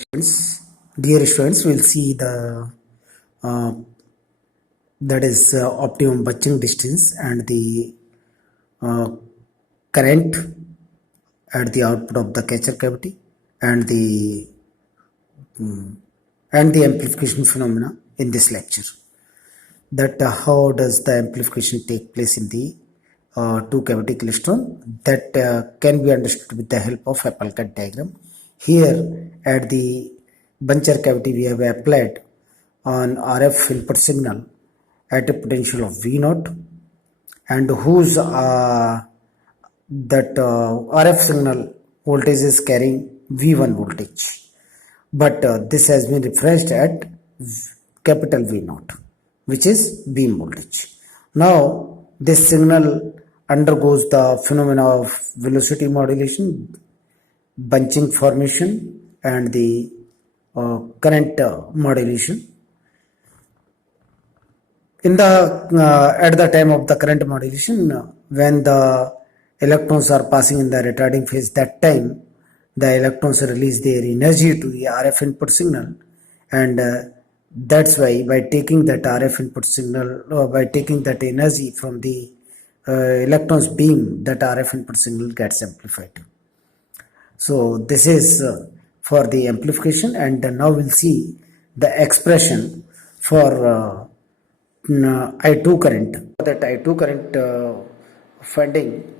Students, dear students, we'll see the uh, that is optimum batching distance and the uh, current at the output of the catcher cavity and the amplification phenomena in this lecture. That how does the amplification take place in the two cavity klystron, that can be understood with the help of Applecut diagram. Here at the buncher cavity we have applied an RF input signal at a potential of V naught, and whose that RF signal voltage is carrying V1 voltage, but this has been referenced at capital V naught, which is beam voltage. Now this signal undergoes the phenomena of velocity modulation, bunching formation, and the current modulation. In the at the time of the current modulation, when the electrons are passing in the retarding phase, that time the electrons release their energy to the RF input signal, and that's why by taking that RF input signal, by taking that energy from the electrons beam, that RF input signal gets amplified. So this is for the amplification, and now we'll see the expression for I2 current. That I2 current finding,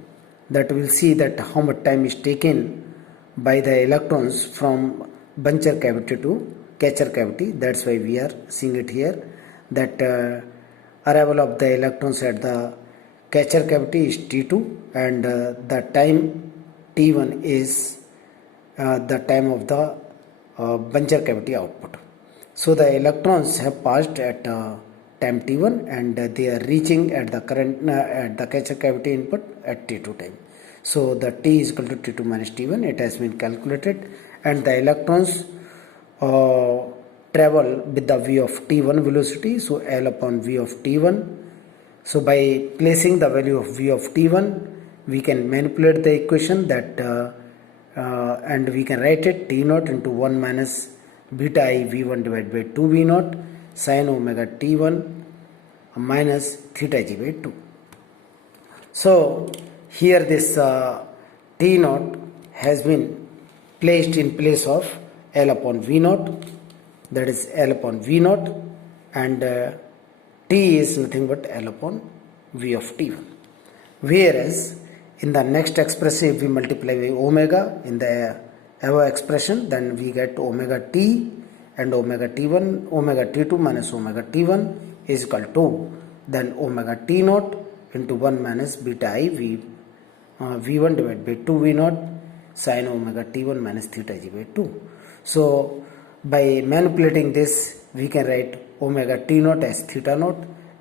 that we'll see that how much time is taken by the electrons from buncher cavity to catcher cavity. That's why we are seeing it here, that arrival of the electrons at the catcher cavity is T2, and the time T1 is the time of the buncher cavity output. So the electrons have passed at time T1, and they are reaching at the current at the catcher cavity input at T2 time. So the T is equal to T2 minus T1. It has been calculated, and the electrons travel with the v of T1 velocity, so L upon v of T1. So by placing the value of v of T1, we can manipulate the equation that and we can write it T naught into 1 minus beta I V1 divided by 2 V naught sin omega T1 minus theta G by 2. So here this T naught has been placed in place of L upon V naught, that is L upon V naught, and T is nothing but L upon V of T1. Whereas in the next expression, if we multiply by omega in the above expression, then we get omega T, and omega T1, omega T2 minus omega T1 is equal to then omega T naught into 1 minus beta I V1 divided by 2 V naught sin omega T1 minus theta G by 2. So by manipulating this, we can write omega T naught as theta naught,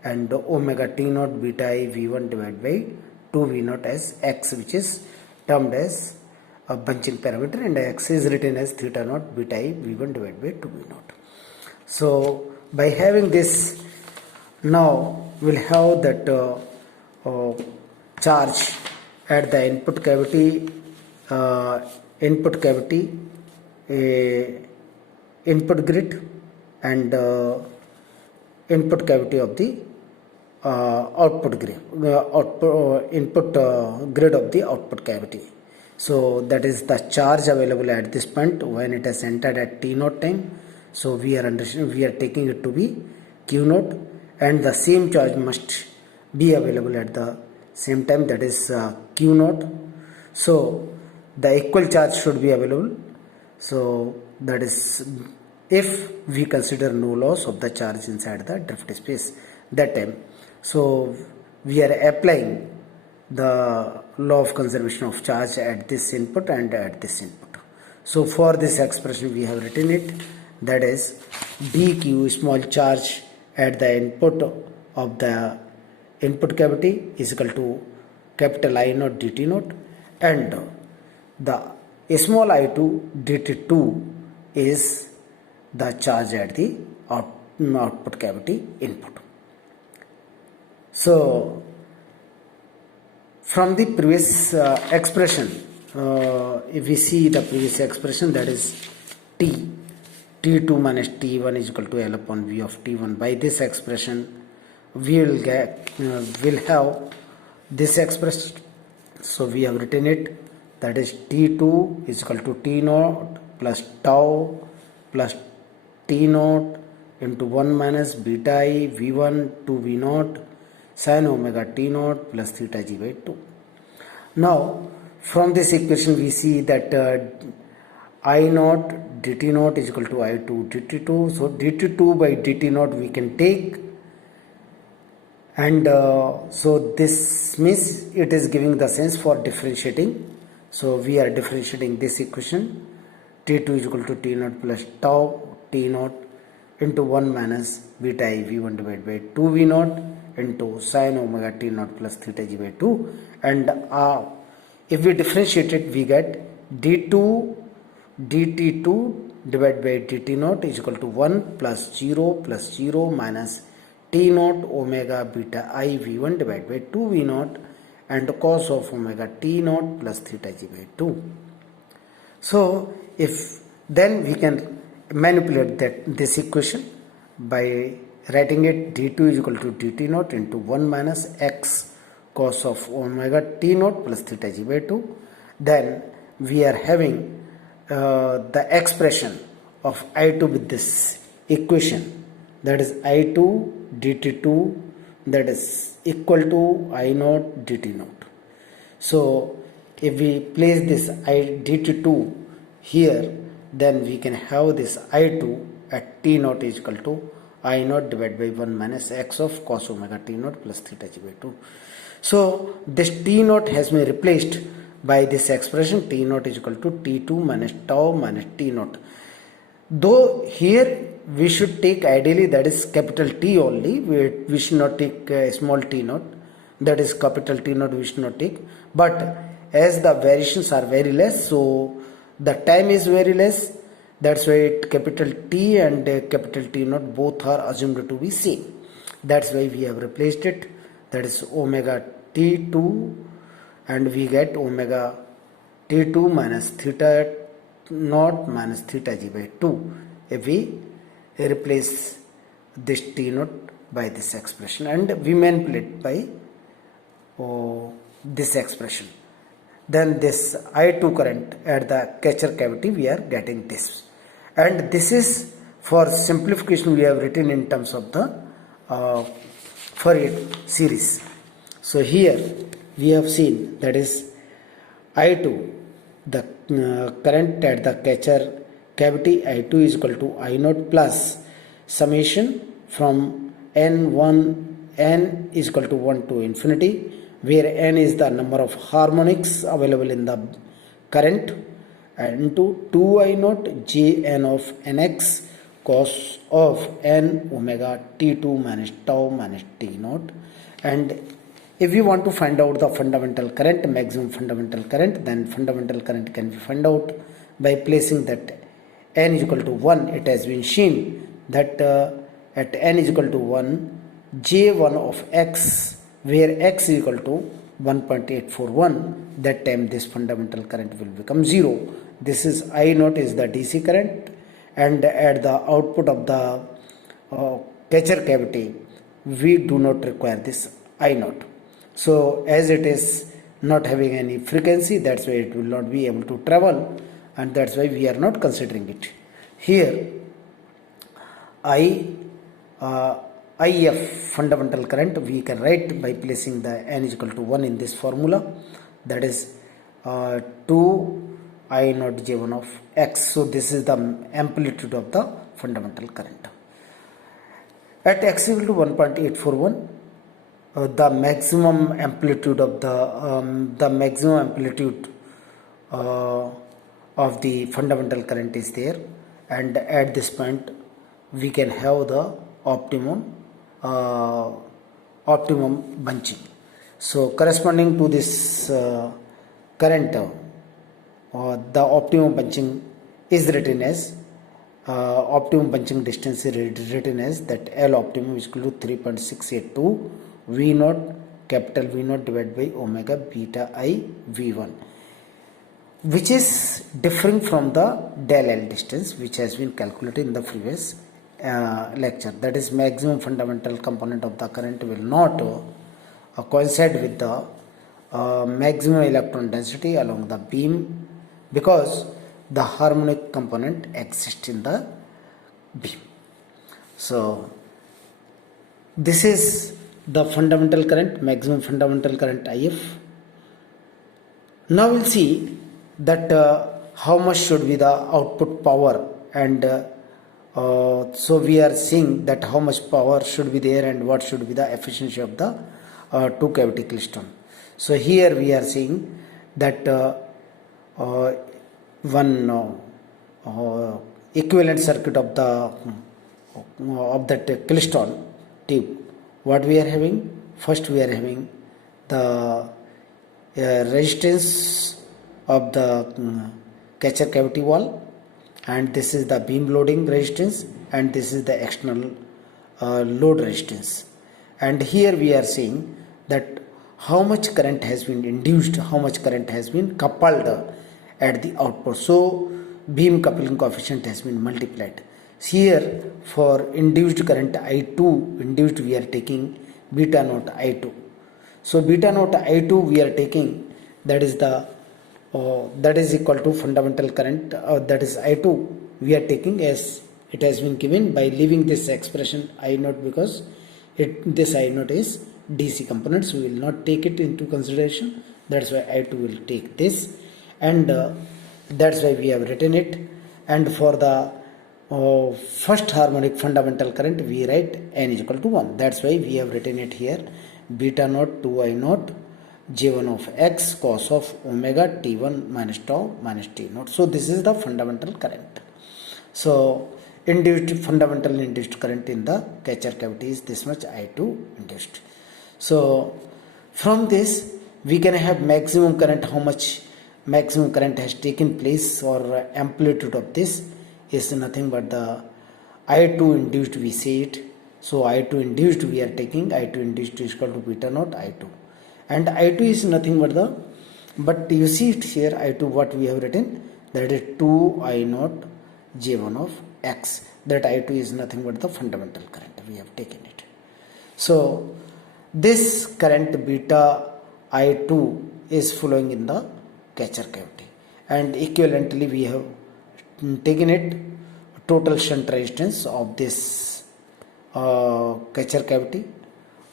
and omega T naught beta I V1 divided by 2 V naught as x, which is termed as a bunching parameter, and x is written as theta naught beta I V1 divided by 2 V naught. So by having this, now we'll have that charge at the input cavity, input grid, and input cavity of the output grid, input grid of the output cavity. So that is the charge available at this point when it has entered at T naught time. So we are taking it to be Q naught, and the same charge must be available at the same time, that is Q naught. So the equal charge should be available. So that is if we consider no loss of the charge inside the drift space that time. So we are applying the law of conservation of charge at this input and at this input. So for this expression we have written it, that is dq, small charge at the input of the input cavity, is equal to capital I naught dt naught, and the small I2 dt2 is the charge at the output cavity input. So from the previous expression, if we see the previous expression, that is T, T2 minus T1 is equal to L upon V of T1. By this expression, we will will have this expression. So we have written it, that is T2 is equal to T naught plus tau plus T naught into 1 minus beta I V1 to V naught sin omega T naught plus theta g by 2. Now from this equation we see that I naught dt naught is equal to I2 dt2. So dt2 by dt naught we can take, and so this means it is giving the sense for differentiating. So we are differentiating this equation, T2 is equal to T naught plus tau T naught into 1 minus beta I V1 divided by 2 V naught into sin omega T naught plus theta g by 2, and if we differentiate it we get d2 dt2 divided by dt naught is equal to 1 plus 0 minus T naught omega beta I V1 divided by 2 V naught and cos of omega T naught plus theta g by 2. So if then we can manipulate this equation by writing it d2 is equal to dt naught into 1 minus x cos of omega T naught plus theta g by 2. Then we are having the expression of I2 with this equation, that is I2 dt2, that is equal to I naught dt naught. So if we place this I dt2 here, then we can have this I2 at T naught is equal to I naught divided by 1 minus x of cos omega T naught plus theta g by 2. So this T naught has been replaced by this expression T naught is equal to T2 minus tau minus T naught. Though here we should take ideally that is capital T only, we should not take small t naught, that is capital T naught we should not take, but as the variations are very less, so the time is very less, that's why capital T and capital T naught both are assumed to be same. That's why we have replaced it, that is omega T2, and we get omega T2 minus theta naught minus theta g by 2 if we replace this T naught by this expression and we manipulate by this expression. Then this I2 current at the catcher cavity we are getting this, and this is for simplification we have written in terms of the Fourier series. So here we have seen that is I2, the current at the catcher cavity I2 is equal to I naught plus summation from n is equal to 1 to infinity, where n is the number of harmonics available in the current, and into 2 I naught j n of nx cos of n omega t2 minus tau minus t naught. And if we want to find out the fundamental current, maximum fundamental current, then fundamental current can be found out by placing that n is equal to 1. It has been seen that at n is equal to 1, j1 of x, where x is equal to 1.841, that time this fundamental current will become 0. This is I naught is the DC current, and at the output of the catcher cavity we do not require this I naught. So as it is not having any frequency, that's why it will not be able to travel, and that's why we are not considering it. Here IF fundamental current we can write by placing the n is equal to 1 in this formula, that is 2 I naught j1 of x. So this is the amplitude of the fundamental current. At x equal to 1.841, the maximum amplitude of of the fundamental current is there, and at this point we can have the optimum bunching. So corresponding to this current, the optimum bunching is written as optimum bunching distance is written as that L optimum is equal to 3.682 V naught, capital V naught divided by omega beta I V1. which is differing from the del L distance which has been calculated in the previous lecture. That is, maximum fundamental component of the current will not coincide with the maximum electron density along the beam because the harmonic component exists in the beam. So this is the fundamental current, maximum fundamental current IF. Now we'll see that how much should be the output power, and so we are seeing that how much power should be there and what should be the efficiency of the two cavity klystron. So here we are seeing that one equivalent circuit of that klystron tube. What we are having? First we are having the resistance of the catcher cavity wall, and this is the beam loading resistance, and this is the external load resistance. And here we are seeing that how much current has been induced, how much current has been coupled at the output. So beam coupling coefficient has been multiplied. Here for induced current I2 induced, we are taking beta naught I2. So beta naught I2 we are taking, that is equal to fundamental current, that is I2 we are taking as it has been given by leaving this expression I0 because this I0 is DC component, so we will not take it into consideration. That's why I2 will take this, and that's why we have written it. And for the first harmonic fundamental current we write n is equal to 1. That's why we have written it here, beta naught 2I0 J1 of x cos of omega t1 minus tau minus t naught. So this is the fundamental current. So fundamental induced current in the catcher cavity is this much I2 induced. So from this we can have maximum current. How much maximum current has taken place, or amplitude of this is nothing but the I2 induced, we say it. So I2 induced we are taking, I2 induced is equal to beta naught I2, and I2 is nothing but you see it here, I2 what we have written, that is 2I0 J1 of x. That I2 is nothing but the fundamental current, we have taken it. So this current beta I2 is flowing in the catcher cavity, and equivalently we have taken it total shunt resistance of this catcher cavity.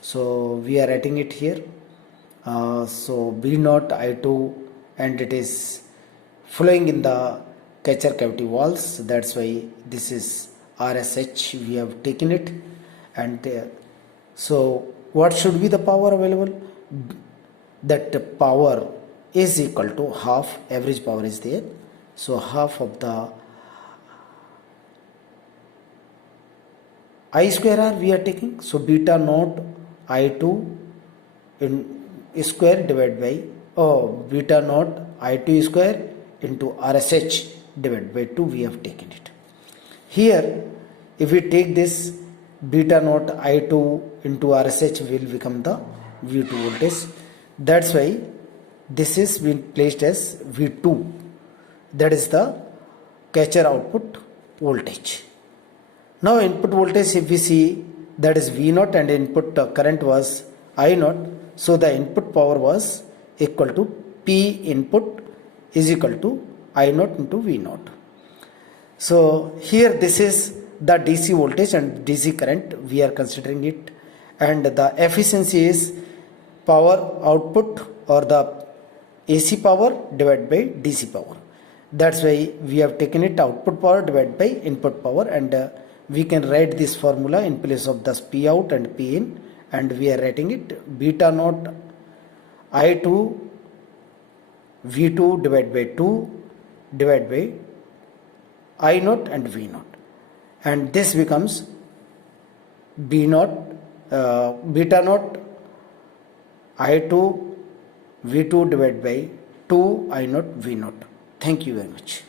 So we are writing it here. So B naught I2, and it is flowing in the catcher cavity walls. That's why this is RSH we have taken it. And so what should be the power available? That power is equal to half, average power is there. So half of the I square R we are taking. So beta naught I2 in square divided by beta naught I2 square into RSH divided by 2 we have taken it. Here if we take this, beta naught I2 into RSH will become the V2 voltage. That's why this is been placed as V2, that is the catcher output voltage. Now input voltage if we see, that is V0, and input current was I0. So the input power was equal to P input is equal to I0 into V0. So here this is the DC voltage and DC current we are considering it, and the efficiency is power output or the AC power divided by DC power. That's why we have taken it output power divided by input power, and we can write this formula in place of this P out and P in, and we are writing it beta naught I2 V2 divided by 2 divided by I0 and V0, and this becomes beta naught I2 V2 divided by 2 I0 V0. Thank you very much.